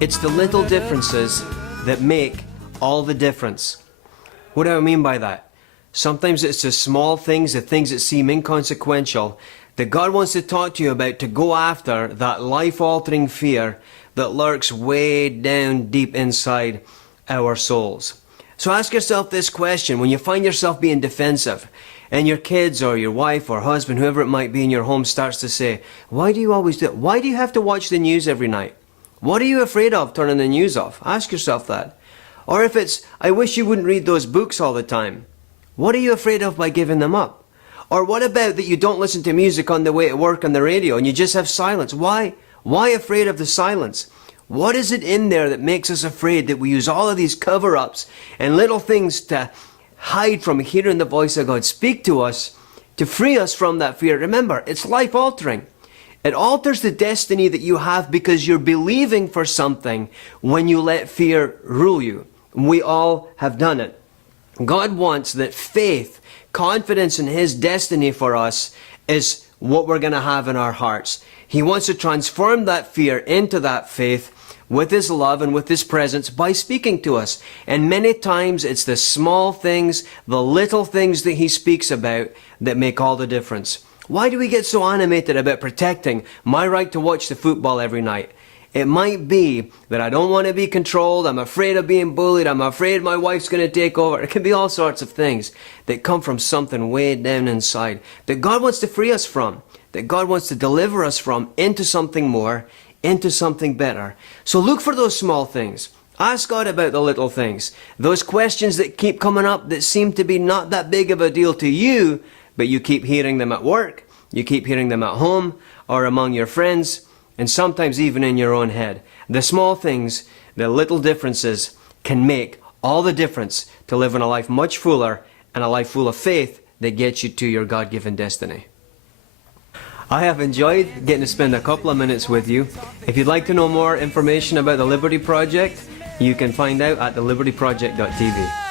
It's the little differences that make all the difference. What do I mean by that? Sometimes it's the small things, the things that seem inconsequential, that God wants to talk to you about, to go after that life-altering fear that lurks way down deep inside our souls. So ask yourself this question when you find yourself being defensive and your kids or your wife or husband, whoever it might be in your home, starts to say, why do you always do it? Why do you have to watch the news every night? What are you afraid of turning the news off? Ask yourself that. Or if it's, I wish you wouldn't read those books all the time. What are you afraid of by giving them up? Or what about that you don't listen to music on the way to work on the radio and you just have silence? Why? Why afraid of the silence? What is it in there that makes us afraid that we use all of these cover-ups and little things to hide from hearing the voice of God speak to us, to free us from that fear? Remember, it's life-altering. It alters the destiny that you have because you're believing for something when you let fear rule you. We all have done it. God wants that faith, confidence in His destiny for us is what we're going to have in our hearts. He wants to transform that fear into that faith with His love and with His presence by speaking to us. And many times it's the small things, the little things that He speaks about that make all the difference. Why do we get so animated about protecting my right to watch the football every night? It might be that I don't want to be controlled, I'm afraid of being bullied, I'm afraid my wife's going to take over. It can be all sorts of things that come from something way down inside that God wants to free us from, that God wants to deliver us from into something more, into something better. So look for those small things. Ask God about the little things. Those questions that keep coming up that seem to be not that big of a deal to you, but you keep hearing them at work, you keep hearing them at home, or among your friends, and sometimes even in your own head. The small things, the little differences can make all the difference to living a life much fuller and a life full of faith that gets you to your God-given destiny. I have enjoyed getting to spend a couple of minutes with you. If you'd like to know more information about the Liberty Project, you can find out at thelibertyproject.tv.